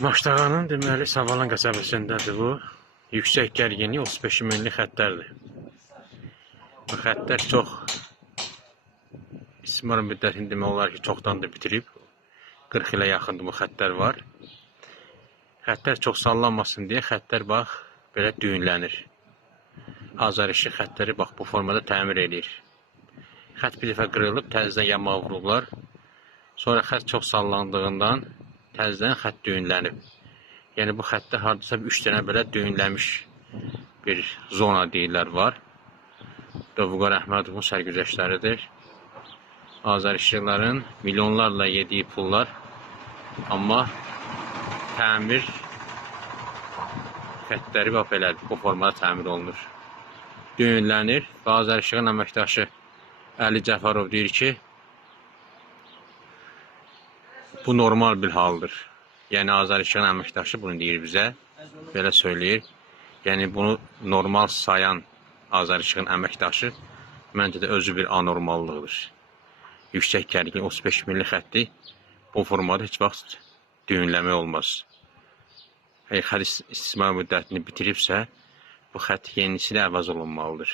Maştağanın deməli Savalan qəsəbəsindədir bu. Yüksək gərginlik 35 milli xəttlərdir. Bu xəttlər çox istismar müddətini demək olar ki, çoxdan da bitirib. 40 ilə yaxındır bu xəttlər var. Xəttlər çox sallanmasın deyə xəttlər bax belə düyünlənir. Azar işi xəttləri bax bu formada təmir edir. Xətt bir dəfə qırılıb, təzədən yamağa vurublar. Sonra xətt çox sallandığından təzədən xətt düyünlənib. Yəni bu xəttdə hardasa 3 dənə belə düyünləmiş bir zona deyirlər var. Vüqar Əhmədovun sərgüzəştləridir. Azar işçilərin milyonlarla yediyi pullar, amma təmir xəttləri bax belədir, bu formada təmir olunur. Düyünlənir və Azar işçilərin əməkdaşı Əli Cəfərov deyir ki, bu normal bir haldır. Yəni Azar işçilərin əməkdaşı bunu deyir bizə, belə söyləyir. Yəni bunu normal sayan Azar işçilərin əməkdaşı məncə də özü bir anormallıqdır. Yüksək gərginlik 35 milli xətti bu formada heç vaxt düyünləmək olmaz. Əgər xətt istismar müddətini bitiribsə, bu xətt yenisini əvəz olunmalıdır.